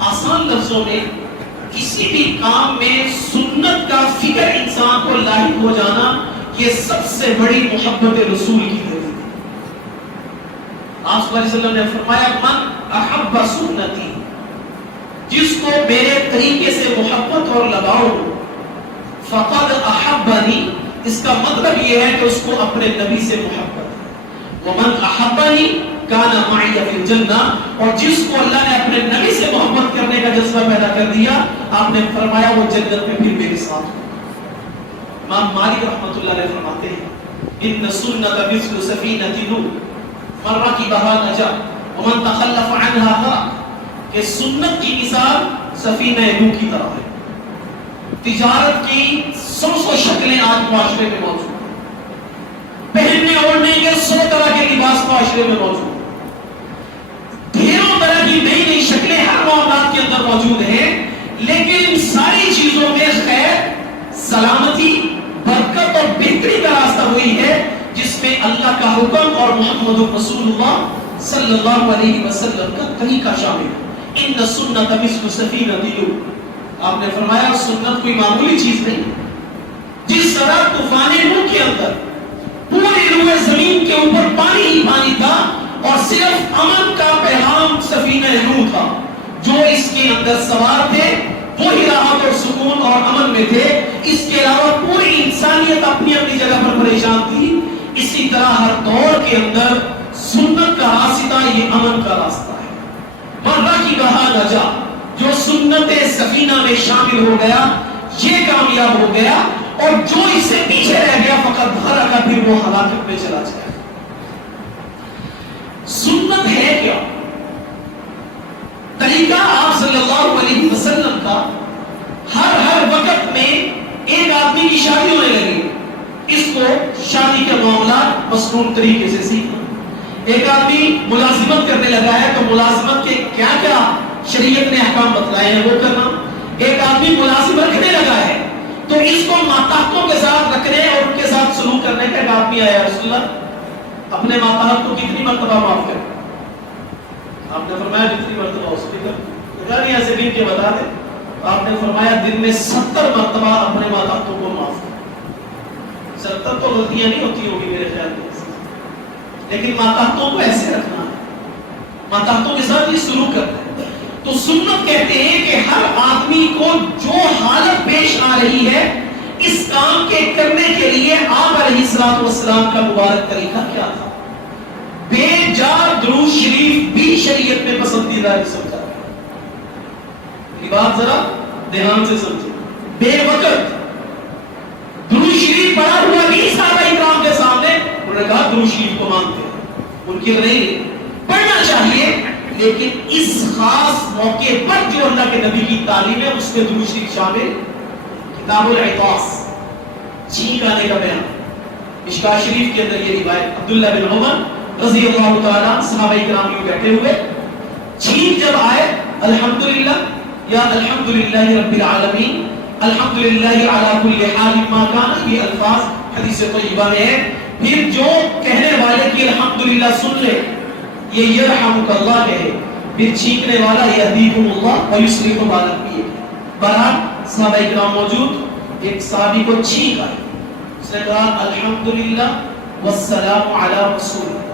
آسان لفظوں میں کسی بھی کام میں سنت کا فکر انسان کو لاحق ہو جانا یہ سب سے بڑی محبت رسول کی دلیل ہے۔ آپ صلی اللہ علیہ وسلم نے فرمایا من احب سنتی، جس کو میرے طریقے سے محبت اور لگاؤ، فقد احبنی، اس کا مطلب یہ ہے کہ اس کو اپنے نبی سے محبت ہے۔ ومن احبنی کان معی فی الجنہ، اور جس کو اللہ نے اپنے نبی سے محبت کرنے کا جذبہ پیدا کر دیا، آپ نے فرمایا وہ جنت میں پھر میرے ساتھ ہوگا۔ امام مالک رحمۃ اللہ علیہ فرماتے ہیں ان سنت مثل سفینۃ نوح من رکبها نجا ومن تخلف عنها غرق، کہ سنت کی مثال سفینہ نوح کی طرح ہے۔ تجارت کی سو شکلیں آج معاشرے میں موجود ہیں، پہننے اوڑھنے کے 100 طرح کے لباس معاشرے میں موجود ہیں، ڈھیروں طرح کی نئی نئی شکلیں ہر معاملات کے اندر موجود ہیں، لیکن ان ساری چیزوں میں خیر، سلامتی، برکت اور بہتری کا راستہ وہی ہے جس میں اللہ کا حکم اور محمد رسول اللہ صلی اللہ علیہ وسلم کا طریقہ شامل ہے۔ ان سنت مثل سفینۃ نوح، آپ نے فرمایا سنت کوئی معمولی چیز نہیں۔ جس طرح طوفان نوح کے اندر پورے روئے زمین کے اوپر پانی ہی پانی تھا اور صرف امن کا پیغام سفینہ نوح تھا، جو اس کے اندر سوار تھے وہی راحت اور سکون اور امن میں تھے، اس کے علاوہ پوری انسانیت اپنی اپنی جگہ پر پریشان تھی۔ اسی طرح ہر دور کے اندر سنت کا راستہ یہ امن کا راستہ ہے۔ مرہ کی بہا نجا، جو سنت سفینہ میں شامل ہو گیا یہ کامیاب ہو گیا، اور جو اس سے پیچھے رہ گیا فقط بھر کا پھر وہ ہلاکت میں چلا جائے۔ سنت ہے کیا؟ طریقہ آپ صلی اللہ علیہ وسلم کا ہر وقت میں ایک آدمی کی شادی ہونے لگی، اس کو شادی کے معاملات مسنون طریقے سے سیکھنا۔ ایک آدمی ملازمت کرنے لگا ہے تو ملازمت کے کیا کیا شریعت نے احکام بتلائے ہیں وہ کرنا۔ ایک آدمی ملازم رکھنے لگا ہے تو اس کو ماتحتوں کے ساتھ رکھنے اور ان کے ساتھ سلوک کرنے کا ایک آدمی آیا، رسول اللہ اپنے ماتحت کو کتنی مرتبہ معاف کریں؟ آپ نے فرمایا جتنی مرتبہ اس کی کر یہاں سے گن کے بتا دیں۔ آپ نے فرمایا دن میں 70 مرتبہ اپنے ماتحتوں کو معاف کریں۔ 70 تو غلطیاں نہیں ہوتی ہوگی میرے خیال میں، لیکن ماتحتوں کو ایسے رکھنا ہے، ماتحتوں کے ساتھ یہ سلوک کرنا ہے۔ تو سنت کہتے ہیں کہ ہر آدمی کو جو حالت پیش آ رہی ہے اس کام کے کرنے کے لیے آپ علیہ الصلوۃ والسلام کا مبارک طریقہ کیا تھا۔ بے جا درود شریف بھی شریعت میں پسندیدہ ہے، سمجھا یہ بات ذرا دھیان سے سمجھیں۔ بے وقت درود شریف پڑھا ہوا بھی صحابہ اکرام کے سامنے انہوں نے کہا درود شریف کو مانتے ہیں، منکر نہیں، پڑھنا چاہیے، لیکن اس خاص موقع پر جو اللہ کے نبی کی تعلیم ہے اس میں درود شریف شامل۔ کتاب العطاس، چھینک آنے کا بیان، مشکاۃ شریف کے اندر یہ روایت، عبداللہ بن عمر رضی اللہ تعالیٰ صحابہ اکرام میں بیٹھے ہوئے، چھینک جب آئے الحمدللہ یا الحمدللہ رب العالمین الحمدللہ علی کل حال ما کان، یہ الفاظ حدیث طیبہ میں ہے۔ پھر جو کہنے والے کی الحمدللہ سن لے یہ یرحمک اللہ ہے، پھر چھینکنے والا یہدیکم اللہ ویصلح بالکم بھی ہے۔ بہرحال صحابہ اکرام موجود، ایک صحابی کو چھینک آئی، اس نے کہا الحمدللہ والسلام علی رسول اللہ،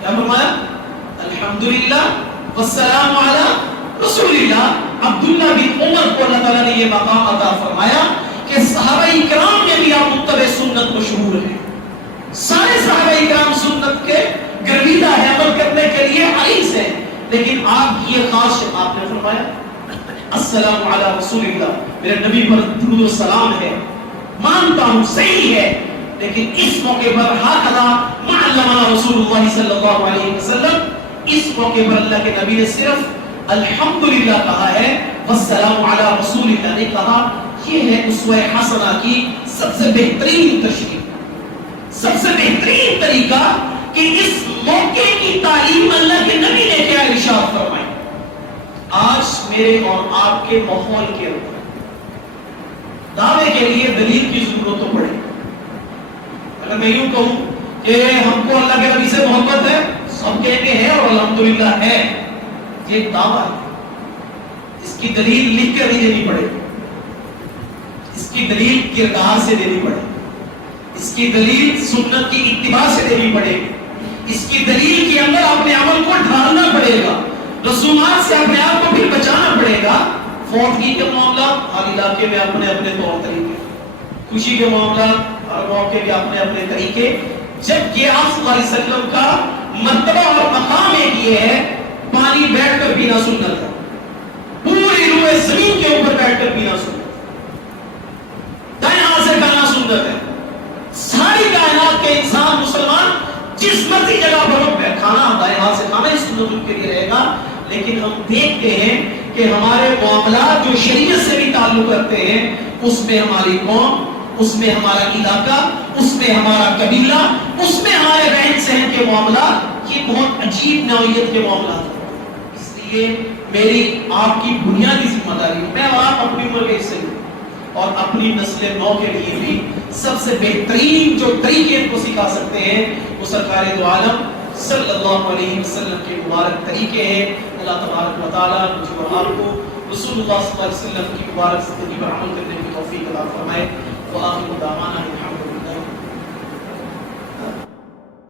کیا فرمایا؟ الحمدللہ والسلام علی رسول اللہ۔ عبداللہ بن عمر کو اللہ تعالیٰ نے یہ مقام عطا فرمایا کہ صحابہ اکرام میں بھی آپ متبع سنت مشہور ہیں، سارے صحابہ اکرام سنت کے گرویدہ ہے، عمل کرنے کے لیے حریص ہیں، لیکن آپ یہ خاص آپ نے فرمایا السلام علی رسول اللہ، میرے نبی پر درود و سلام ہے، مانتا ہوں صحیح ہے، لیکن اس موقع پر ہاکذا ما علمنا رسول اللہ صلی اللہ علیہ وسلم، اس موقع پر اللہ کے نبی نے صرف الحمدللہ کہا ہے، والسلام علی رسول اللہ نے کہا۔ یہ ہے اسوہ حسنہ کی سب سے بہترین تشریح، سب سے بہترین طریقہ کہ اس موقع کی تعلیم اللہ کے نبی نے کیا ارشاد فرمائی۔ آج میرے اور آپ کے ماحول کے اندر دعوے کے لیے دلیل کی ضرورت تو پڑے۔ اگر میں یوں کہوں کہ ہم کو اللہ کے نبی سے محبت ہے، سب کہیں گے ہے اور الحمدللہ ہے، یہ ایک دعویٰ ہے، اس کی دلیل لکھ کر نہیں دینی پڑے گی، اس کی دلیل کردار سے دینی پڑے گی، اس کی دلیل سنت کی اتباع سے دینی پڑے گی، اس کی دلیل کے اندر اپنے عمل کو ڈھالنا پڑے گا، رسومات سے اپنے آپ کو پھر بچانا پڑے گا۔ فوتگی کے معاملات ہر علاقے میں اپنے اپنے طور طریقے، خوشی کے معاملات ہر موقع کے اپنے اپنے طریقے، جب کہ آپ صلی اللہ علیہ وسلم کا مرتبہ اور مقام ایک یہ ہے، پانی بیٹھ کر پینا سنت ہے، پوری روئے زمین کے اوپر بیٹھ کر پینا سنت ہے، دائیں ہاتھ سے کھانا سنت ہے، ساری کائنات کے انسان مسلمان جس مرضی جگہ پر کھانا دائیں ہاتھ سے کھانا اس سنت ان کے لیے رہے گا۔ لیکن ہم دیکھتے ہیں کہ ہمارے معاملات جو شریعت سے بھی تعلق رکھتے ہیں، اس میں ہماری قوم، اس میں ہمارا علاقہ، اس میں ہمارا قبیلہ، اس میں ہمارے رہن سہن کے معاملات، یہ بہت عجیب نوعیت کے معاملات ہیں۔ اس لیے میری آپ کی بنیادی ذمہ داری، میں اور آپ اپنی عمر کے حصے میں اور اپنی نسل نو کے لیے بھی سب سے بہترین جو طریقے ان کو سکھا سکتے ہیں وہ سرکار دو عالم صلی اللہ علیہ وسلم کے مبارک طریقے ہیں۔ اللہ تبارک و تعالیٰ مجھے اور آپ کو رسول اللہ صلی اللہ علیہ وسلم کی مبارک زندگی پر عمل کرنے کی توفیق عطا فرمائے۔ وآخر دعوانا